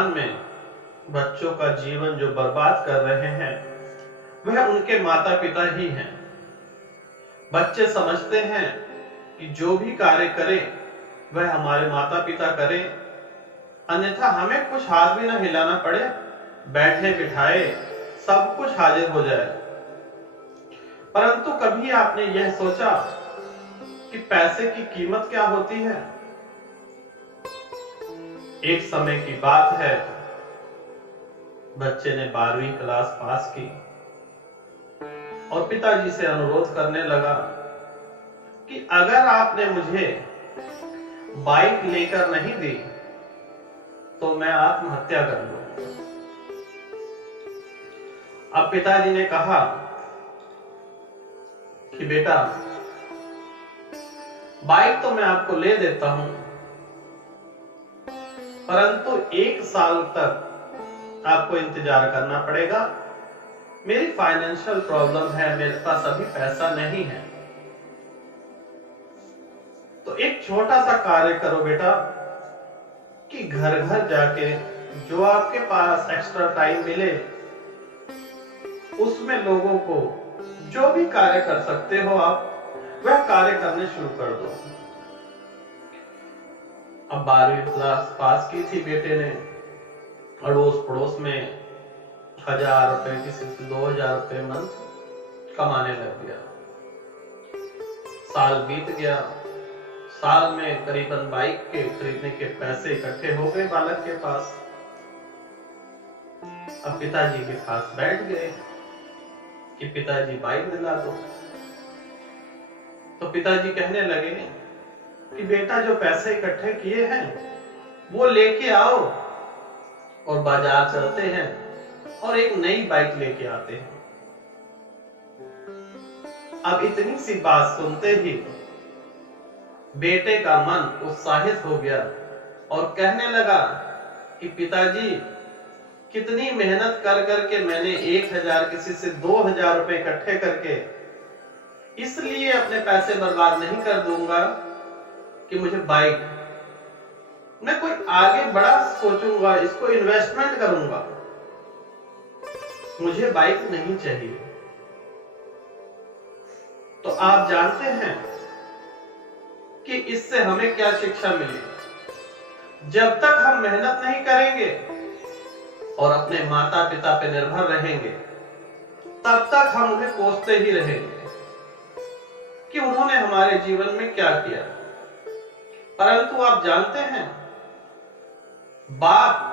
वर्तमान में बच्चों का जीवन जो बर्बाद कर रहे हैं वह उनके माता पिता ही हैं। बच्चे समझते हैं कि जो भी कार्य करें वह हमारे माता पिता करें, अन्यथा हमें कुछ हाथ भी ना हिलाना पड़े, बैठे बिठाए सब कुछ हाजिर हो जाए। परंतु कभी आपने यह सोचा कि पैसे की कीमत क्या होती है? एक समय की बात है, बच्चे ने 12वीं क्लास पास की और पिताजी से अनुरोध करने लगा कि अगर आपने मुझे बाइक लेकर नहीं दी तो मैं आत्महत्या कर लूंगा। अब पिताजी ने कहा कि बेटा, बाइक तो मैं आपको ले देता हूं, परंतु 1 साल तक आपको इंतजार करना पड़ेगा। मेरी फाइनेंशियल प्रॉब्लम है, मेरे पास अभी पैसा नहीं है। तो एक छोटा सा कार्य करो बेटा कि घर घर जाके जो आपके पास एक्स्ट्रा टाइम मिले उसमें लोगों को जो भी कार्य कर सकते हो आप वह कार्य करने शुरू कर दो। अब 12वीं क्लास पास की थी बेटे ने, अड़ोस पड़ोस में 1000 रुपए, किसी से 2000 रुपए मंथ कमाने लग गया। साल बीत गया, साल में करीबन बाइक के खरीदने के पैसे इकट्ठे हो गए बालक के पास। अब पिताजी के पास बैठ गए कि पिताजी बाइक दिला दो। तो पिताजी कहने लगे कि बेटा, जो पैसे इकट्ठे किए हैं वो लेके आओ और बाजार चलते हैं और एक नई बाइक लेके आते हैं। अब इतनी सी बात सुनते ही बेटे का मन उत्साहित हो गया और कहने लगा कि पिताजी, कितनी मेहनत कर करके मैंने 1000, किसी से 2000 रुपए इकट्ठे करके इसलिए अपने पैसे बर्बाद नहीं कर दूंगा कि मुझे बाइक, मैं कोई आगे बड़ा सोचूंगा, इसको इन्वेस्टमेंट करूंगा, मुझे बाइक नहीं चाहिए। तो आप जानते हैं कि इससे हमें क्या शिक्षा मिली? जब तक हम मेहनत नहीं करेंगे और अपने माता पिता पे निर्भर रहेंगे तब तक हम उन्हें कोसते ही रहेंगे कि उन्होंने हमारे जीवन में क्या किया। परंतु आप जानते हैं, बाप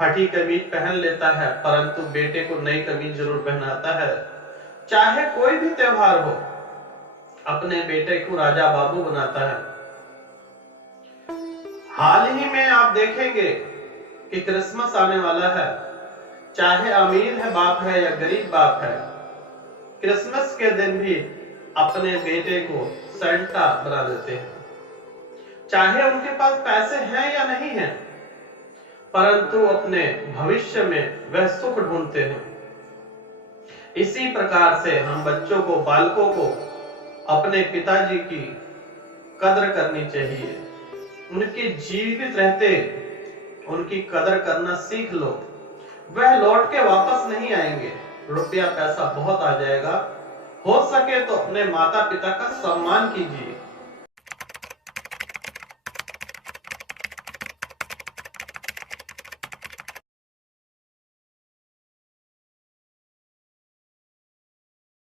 फटी कमीज पहन लेता है परंतु बेटे को नई कमीज जरूर पहनाता है। चाहे कोई भी त्योहार हो, अपने बेटे को राजा बाबू बनाता है। हाल ही में आप देखेंगे कि क्रिसमस आने वाला है, चाहे अमीर है बाप है या गरीब बाप है, क्रिसमस के दिन भी अपने बेटे को सेंटा बना देते हैं। चाहे उनके पास पैसे हैं या नहीं हैं, परंतु अपने भविष्य में वह सुख ढूंढते हैं। इसी प्रकार से हम बच्चों को, बालकों को अपने पिताजी की कदर करनी चाहिए। उनके जीवित रहते उनकी कदर करना सीख लो। वह लौट के वापस नहीं आएंगे, रुपया पैसा बहुत आ जाएगा। हो सके तो अपने माता पिता का सम्मान कीजिए।